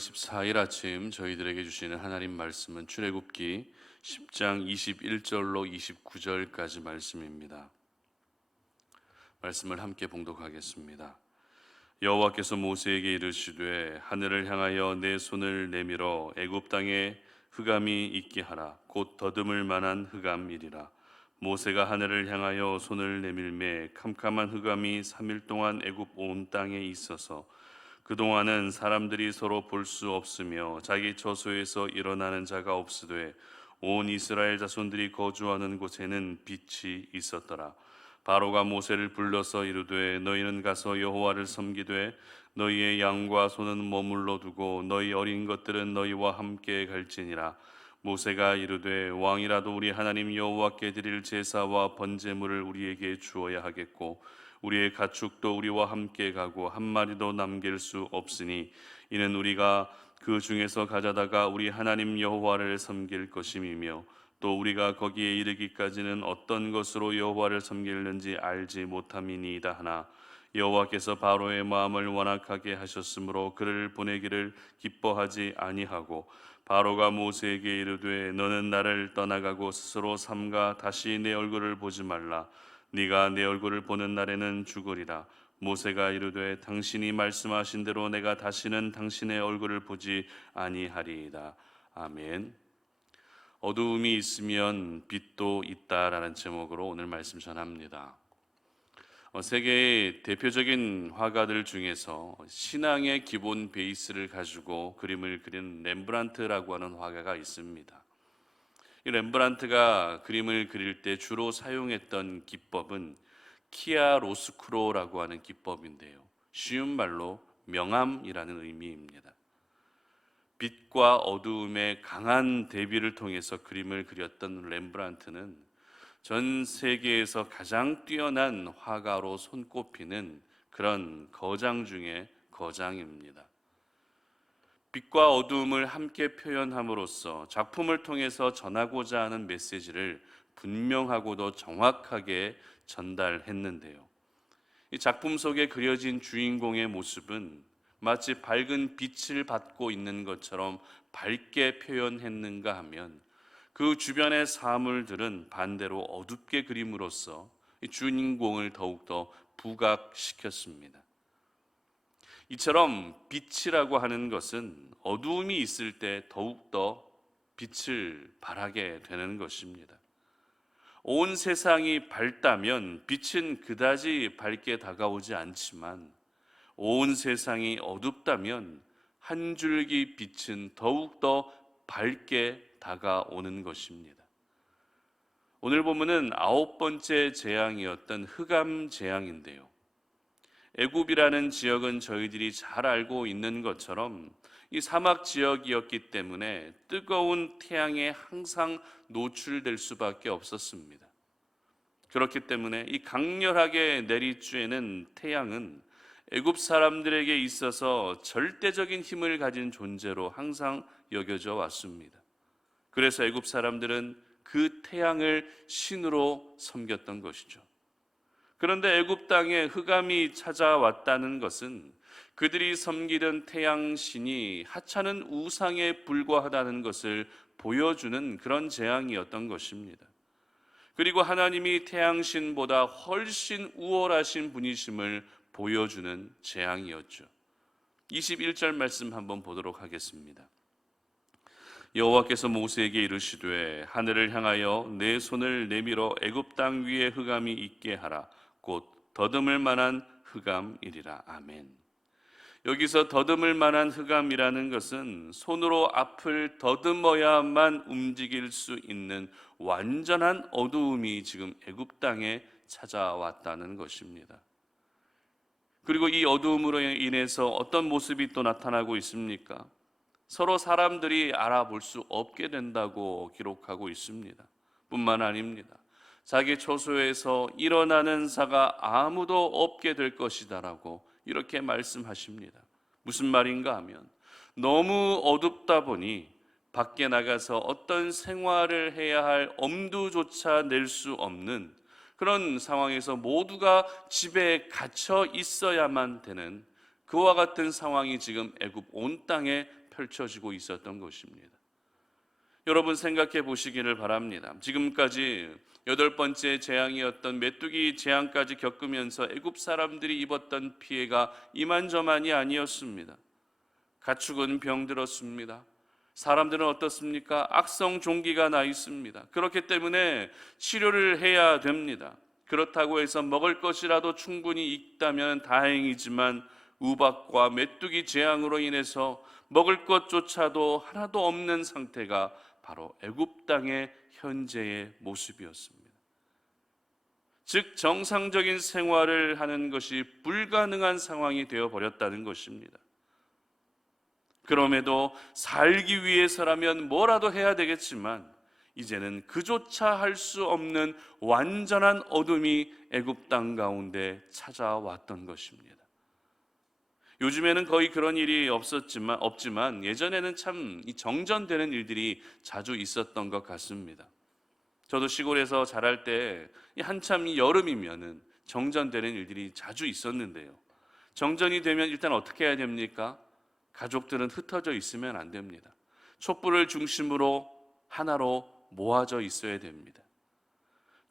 14일 아침 저희들에게 주시는 하나님 말씀은 출애굽기 10장 21절로 29절까지 말씀입니다. 말씀을 함께 봉독하겠습니다. 여호와께서 모세에게 이르시되 하늘을 향하여 내 손을 내밀어 애굽 땅에 흑암이 있게 하라. 곧 더듬을 만한 흑암이리라. 모세가 하늘을 향하여 손을 내밀매 캄캄한 흑암이 3일 동안 애굽 온 땅에 있어서 그동안은 사람들이 서로 볼 수 없으며 자기 처소에서 일어나는 자가 없으되 온 이스라엘 자손들이 거주하는 곳에는 빛이 있었더라. 바로가 모세를 불러서 이르되 너희는 가서 여호와를 섬기되 너희의 양과 소는 머물러 두고 너희 어린 것들은 너희와 함께 갈지니라. 모세가 이르되 왕이라도 우리 하나님 여호와께 드릴 제사와 번제물을 우리에게 주어야 하겠고 우리의 가축도 우리와 함께 가고 한 마리도 남길 수 없으니 이는 우리가 그 중에서 가져다가 우리 하나님 여호와를 섬길 것임이며 또 우리가 거기에 이르기까지는 어떤 것으로 여호와를 섬기는지 알지 못함이니이다 하나 여호와께서 바로의 마음을 완악하게 하셨으므로 그를 보내기를 기뻐하지 아니하고 바로가 모세에게 이르되 너는 나를 떠나가고 스스로 삼가 다시 내 얼굴을 보지 말라. 네가 내 얼굴을 보는 날에는 죽으리라. 모세가 이르되 당신이 말씀하신 대로 내가 다시는 당신의 얼굴을 보지 아니하리이다. 아멘. 어두움이 있으면 빛도 있다라는 제목으로 오늘 말씀 전합니다. 세계의 대표적인 화가들 중에서 신앙의 기본 베이스를 가지고 그림을 그린 렘브란트라고 하는 화가가 있습니다. 이 렘브란트가 그림을 그릴 때 주로 사용했던 기법은 키아로스쿠로라고 하는 기법인데요. 쉬운 말로 명암이라는 의미입니다. 빛과 어두움의 강한 대비를 통해서 그림을 그렸던 렘브란트는 전 세계에서 가장 뛰어난 화가로 손꼽히는 그런 거장 중에 거장입니다. 빛과 어두움을 함께 표현함으로써 작품을 통해서 전하고자 하는 메시지를 분명하고도 정확하게 전달했는데요. 이 작품 속에 그려진 주인공의 모습은 마치 밝은 빛을 받고 있는 것처럼 밝게 표현했는가 하면 그 주변의 사물들은 반대로 어둡게 그림으로써 이 주인공을 더욱더 부각시켰습니다. 이처럼 빛이라고 하는 것은 어두움이 있을 때 더욱더 빛을 발하게 되는 것입니다. 온 세상이 밝다면 빛은 그다지 밝게 다가오지 않지만 온 세상이 어둡다면 한 줄기 빛은 더욱더 밝게 다가오는 것입니다. 오늘 본문은 9번째 재앙이었던 흑암 재앙인데요. 애굽이라는 지역은 저희들이 잘 알고 있는 것처럼 이 사막 지역이었기 때문에 뜨거운 태양에 항상 노출될 수밖에 없었습니다. 그렇기 때문에 이 강렬하게 내리쬐는 태양은 애굽 사람들에게 있어서 절대적인 힘을 가진 존재로 항상 여겨져 왔습니다. 그래서 애굽 사람들은 그 태양을 신으로 섬겼던 것이죠. 그런데 애굽 땅에 흑암이 찾아왔다는 것은 그들이 섬기던 태양신이 하찮은 우상에 불과하다는 것을 보여주는 그런 재앙이었던 것입니다. 그리고 하나님이 태양신보다 훨씬 우월하신 분이심을 보여주는 재앙이었죠. 21절 말씀 한번 보도록 하겠습니다. 여호와께서 모세에게 이르시되 하늘을 향하여 내 손을 내밀어 애굽 땅 위에 흑암이 있게 하라. 곧 더듬을 만한 흑암이리라. 아멘. 여기서 더듬을 만한 흑암이라는 것은 손으로 앞을 더듬어야만 움직일 수 있는 완전한 어두움이 지금 애굽 땅에 찾아왔다는 것입니다. 그리고 이 어두움으로 인해서 어떤 모습이 또 나타나고 있습니까? 서로 사람들이 알아볼 수 없게 된다고 기록하고 있습니다. 뿐만 아닙니다. 자기 처소에서 일어나는 자가 아무도 없게 될 것이다라고 이렇게 말씀하십니다. 무슨 말인가 하면 너무 어둡다 보니 밖에 나가서 어떤 생활을 해야 할 엄두조차 낼 수 없는 그런 상황에서 모두가 집에 갇혀 있어야만 되는 그와 같은 상황이 지금 애굽 온 땅에 펼쳐지고 있었던 것입니다. 여러분 생각해 보시기를 바랍니다. 지금까지 8번째 재앙이었던 메뚜기 재앙까지 겪으면서 애굽 사람들이 입었던 피해가 이만저만이 아니었습니다. 가축은 병들었습니다. 사람들은 어떻습니까? 악성 종기가 나 있습니다. 그렇기 때문에 치료를 해야 됩니다. 그렇다고 해서 먹을 것이라도 충분히 있다면 다행이지만 우박과 메뚜기 재앙으로 인해서 먹을 것조차도 하나도 없는 상태가 바로 애굽 땅의 현재의 모습이었습니다. 즉 정상적인 생활을 하는 것이 불가능한 상황이 되어버렸다는 것입니다. 그럼에도 살기 위해서라면 뭐라도 해야 되겠지만 이제는 그조차 할 수 없는 완전한 어둠이 애굽 땅 가운데 찾아왔던 것입니다. 요즘에는 거의 그런 일이 없지만 예전에는 참 정전되는 일들이 자주 있었던 것 같습니다. 저도 시골에서 자랄 때 한참 여름이면은 정전되는 일들이 자주 있었는데요. 정전이 되면 일단 어떻게 해야 됩니까? 가족들은 흩어져 있으면 안 됩니다. 촛불을 중심으로 하나로 모아져 있어야 됩니다.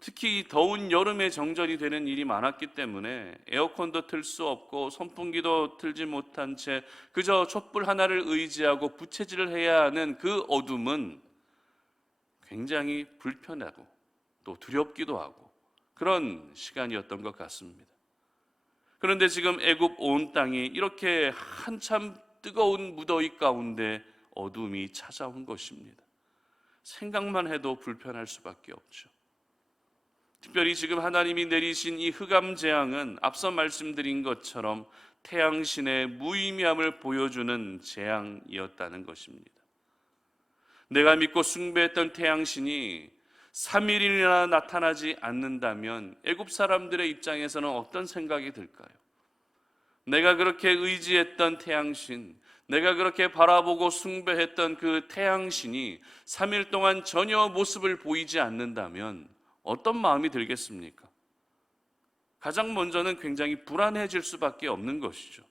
특히 더운 여름에 정전이 되는 일이 많았기 때문에 에어컨도 틀 수 없고 선풍기도 틀지 못한 채 그저 촛불 하나를 의지하고 부채질을 해야 하는 그 어둠은 굉장히 불편하고 또 두렵기도 하고 그런 시간이었던 것 같습니다. 그런데 지금 애굽 온 땅이 이렇게 한참 뜨거운 무더위 가운데 어둠이 찾아온 것입니다. 생각만 해도 불편할 수밖에 없죠. 특별히 지금 하나님이 내리신 이 흑암 재앙은 앞서 말씀드린 것처럼 태양신의 무의미함을 보여주는 재앙이었다는 것입니다. 내가 믿고 숭배했던 태양신이 3일이나 나타나지 않는다면 애굽 사람들의 입장에서는 어떤 생각이 들까요? 내가 그렇게 의지했던 태양신, 내가 그렇게 바라보고 숭배했던 그 태양신이 3일 동안 전혀 모습을 보이지 않는다면 어떤 마음이 들겠습니까? 가장 먼저는 굉장히 불안해질 수밖에 없는 것이죠.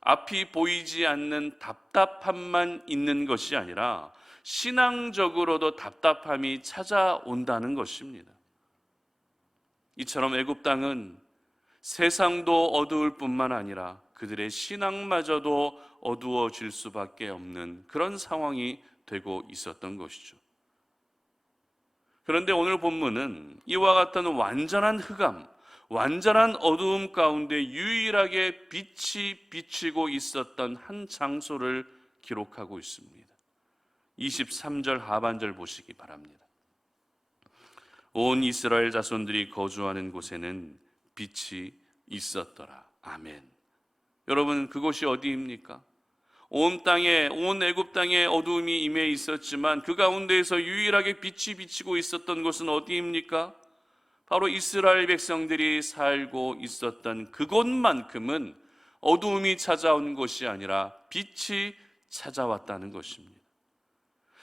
앞이 보이지 않는 답답함만 있는 것이 아니라 신앙적으로도 답답함이 찾아온다는 것입니다. 이처럼 애굽 땅은 세상도 어두울 뿐만 아니라 그들의 신앙마저도 어두워질 수밖에 없는 그런 상황이 되고 있었던 것이죠. 그런데 오늘 본문은 이와 같은 완전한 흑암, 완전한 어두움 가운데 유일하게 빛이 비치고 있었던 한 장소를 기록하고 있습니다. 23절 하반절 보시기 바랍니다. 온 이스라엘 자손들이 거주하는 곳에는 빛이 있었더라. 아멘. 여러분, 그곳이 어디입니까? 온 땅에, 온 애굽 땅에 어두움이 임해 있었지만 그 가운데에서 유일하게 빛이 비치고 있었던 곳은 어디입니까? 바로 이스라엘 백성들이 살고 있었던 그곳만큼은 어두움이 찾아온 것이 아니라 빛이 찾아왔다는 것입니다.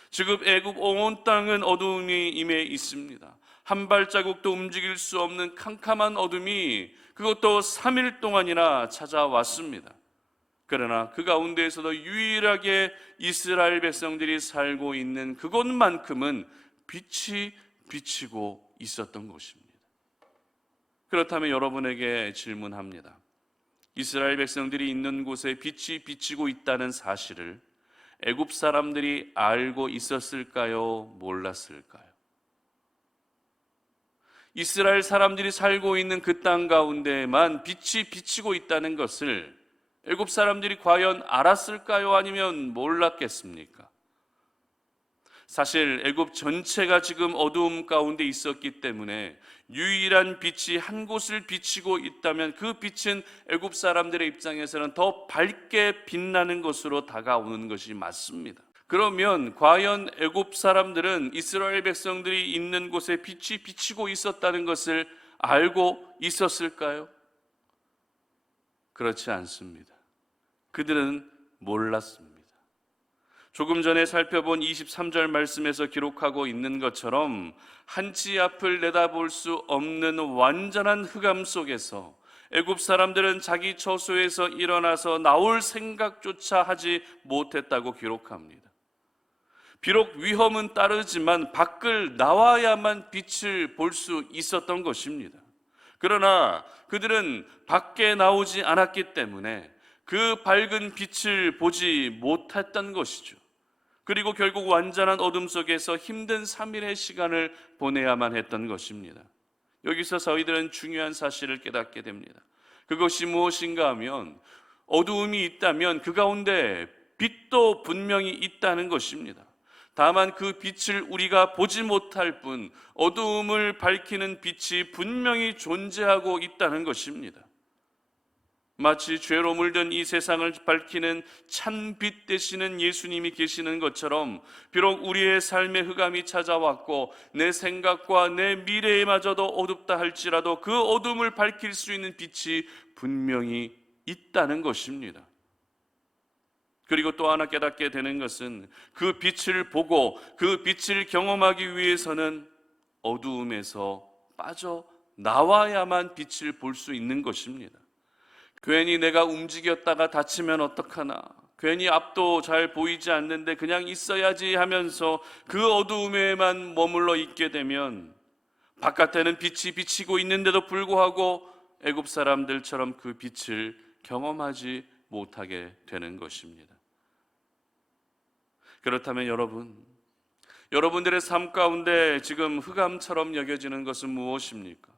지금 애굽 온 땅은 어두움이 임해 있습니다. 한 발자국도 움직일 수 없는 캄캄한 어둠이 그것도 3일 동안이나 찾아왔습니다. 그러나 그 가운데에서도 유일하게 이스라엘 백성들이 살고 있는 그곳만큼은 빛이 비치고 있었던 것입니다. 그렇다면 여러분에게 질문합니다. 이스라엘 백성들이 있는 곳에 빛이 비치고 있다는 사실을 애굽 사람들이 알고 있었을까요? 몰랐을까요? 이스라엘 사람들이 살고 있는 그 땅 가운데에만 빛이 비치고 있다는 것을 애굽 사람들이 과연 알았을까요? 아니면 몰랐겠습니까? 사실 애굽 전체가 지금 어두움 가운데 있었기 때문에 유일한 빛이 한 곳을 비치고 있다면 그 빛은 애굽 사람들의 입장에서는 더 밝게 빛나는 것으로 다가오는 것이 맞습니다. 그러면 과연 애굽 사람들은 이스라엘 백성들이 있는 곳에 빛이 비치고 있었다는 것을 알고 있었을까요? 그렇지 않습니다. 그들은 몰랐습니다. 조금 전에 살펴본 23절 말씀에서 기록하고 있는 것처럼 한치 앞을 내다볼 수 없는 완전한 흑암 속에서 애굽 사람들은 자기 처소에서 일어나서 나올 생각조차 하지 못했다고 기록합니다. 비록 위험은 따르지만 밖을 나와야만 빛을 볼 수 있었던 것입니다. 그러나 그들은 밖에 나오지 않았기 때문에 그 밝은 빛을 보지 못했던 것이죠. 그리고 결국 완전한 어둠 속에서 힘든 3일의 시간을 보내야만 했던 것입니다. 여기서 저희들은 중요한 사실을 깨닫게 됩니다. 그것이 무엇인가 하면 어두움이 있다면 그 가운데 빛도 분명히 있다는 것입니다. 다만 그 빛을 우리가 보지 못할 뿐 어두움을 밝히는 빛이 분명히 존재하고 있다는 것입니다. 마치 죄로 물든 이 세상을 밝히는 찬빛 되시는 예수님이 계시는 것처럼 비록 우리의 삶의 흑암이 찾아왔고 내 생각과 내 미래에마저도 어둡다 할지라도 그 어둠을 밝힐 수 있는 빛이 분명히 있다는 것입니다. 그리고 또 하나 깨닫게 되는 것은 그 빛을 보고 그 빛을 경험하기 위해서는 어두움에서 빠져나와야만 빛을 볼 수 있는 것입니다. 괜히 내가 움직였다가 다치면 어떡하나, 괜히 앞도 잘 보이지 않는데 그냥 있어야지 하면서 그 어두움에만 머물러 있게 되면 바깥에는 빛이 비치고 있는데도 불구하고 애굽 사람들처럼 그 빛을 경험하지 못하게 되는 것입니다. 그렇다면 여러분들의 삶 가운데 지금 흑암처럼 여겨지는 것은 무엇입니까?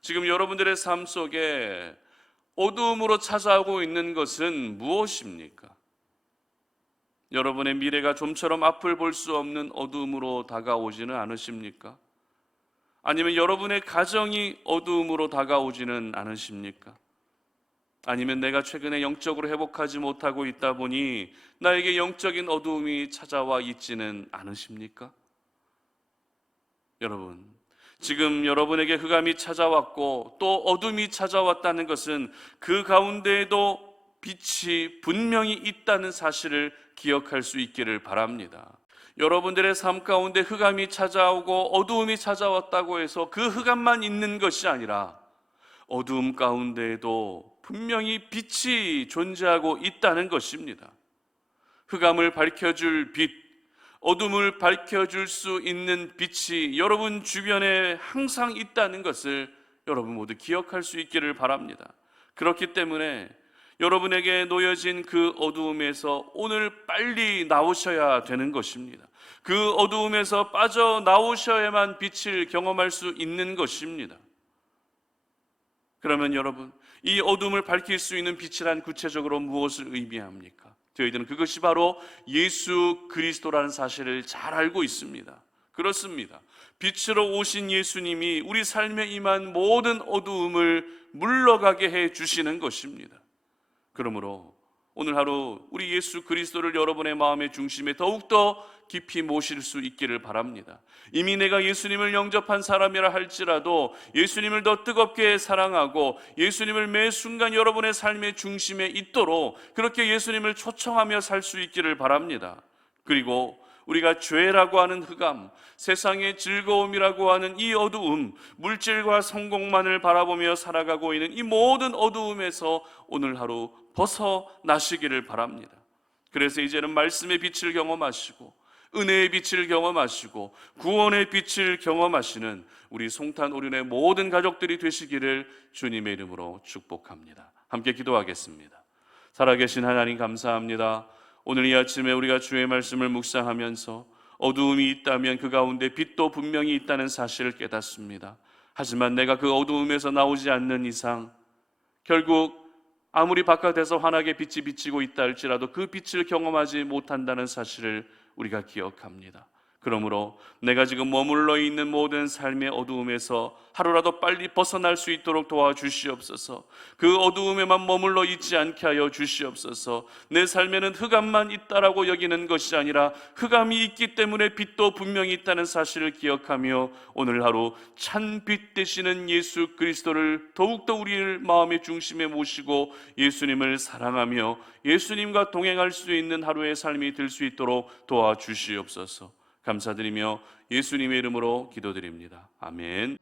지금 여러분들의 삶 속에 어두움으로 찾아오고 있는 것은 무엇입니까? 여러분의 미래가 좀처럼 앞을 볼 수 없는 어두움으로 다가오지는 않으십니까? 아니면 여러분의 가정이 어두움으로 다가오지는 않으십니까? 아니면 내가 최근에 영적으로 회복하지 못하고 있다 보니 나에게 영적인 어두움이 찾아와 있지는 않으십니까? 여러분, 지금 여러분에게 흑암이 찾아왔고 또 어둠이 찾아왔다는 것은 그 가운데에도 빛이 분명히 있다는 사실을 기억할 수 있기를 바랍니다. 여러분들의 삶 가운데 흑암이 찾아오고 어두움이 찾아왔다고 해서 그 흑암만 있는 것이 아니라 어두움 가운데에도 분명히 빛이 존재하고 있다는 것입니다. 흑암을 밝혀줄 빛, 어둠을 밝혀줄 수 있는 빛이 여러분 주변에 항상 있다는 것을 여러분 모두 기억할 수 있기를 바랍니다. 그렇기 때문에 여러분에게 놓여진 그 어두움에서 오늘 빨리 나오셔야 되는 것입니다. 그 어두움에서 빠져나오셔야만 빛을 경험할 수 있는 것입니다. 그러면 여러분, 이 어둠을 밝힐 수 있는 빛이란 구체적으로 무엇을 의미합니까? 저희들은 그것이 바로 예수 그리스도라는 사실을 잘 알고 있습니다. 그렇습니다. 빛으로 오신 예수님이 우리 삶에 임한 모든 어두움을 물러가게 해 주시는 것입니다. 그러므로 오늘 하루 우리 예수 그리스도를 여러분의 마음의 중심에 더욱더 깊이 모실 수 있기를 바랍니다. 이미 내가 예수님을 영접한 사람이라 할지라도 예수님을 더 뜨겁게 사랑하고 예수님을 매 순간 여러분의 삶의 중심에 있도록 그렇게 예수님을 초청하며 살 수 있기를 바랍니다. 그리고 우리가 죄라고 하는 흑암, 세상의 즐거움이라고 하는 이 어두움, 물질과 성공만을 바라보며 살아가고 있는 이 모든 어두움에서 오늘 하루 벗어나시기를 바랍니다. 그래서 이제는 말씀의 빛을 경험하시고 은혜의 빛을 경험하시고 구원의 빛을 경험하시는 우리 송탄 오륜의 모든 가족들이 되시기를 주님의 이름으로 축복합니다. 함께 기도하겠습니다. 살아계신 하나님 감사합니다. 오늘 이 아침에 우리가 주의 말씀을 묵상하면서 어두움이 있다면 그 가운데 빛도 분명히 있다는 사실을 깨닫습니다. 하지만 내가 그 어두움에서 나오지 않는 이상 결국 아무리 바깥에서 환하게 빛이 비치고 있다 할지라도 그 빛을 경험하지 못한다는 사실을 우리가 기억합니다. 그러므로 내가 지금 머물러 있는 모든 삶의 어두움에서 하루라도 빨리 벗어날 수 있도록 도와주시옵소서. 그 어두움에만 머물러 있지 않게 하여 주시옵소서. 내 삶에는 흑암만 있다라고 여기는 것이 아니라 흑암이 있기 때문에 빛도 분명히 있다는 사실을 기억하며 오늘 하루 찬빛 되시는 예수 그리스도를 더욱더 우리의 마음의 중심에 모시고 예수님을 사랑하며 예수님과 동행할 수 있는 하루의 삶이 될 수 있도록 도와주시옵소서. 감사드리며 예수님의 이름으로 기도드립니다. 아멘.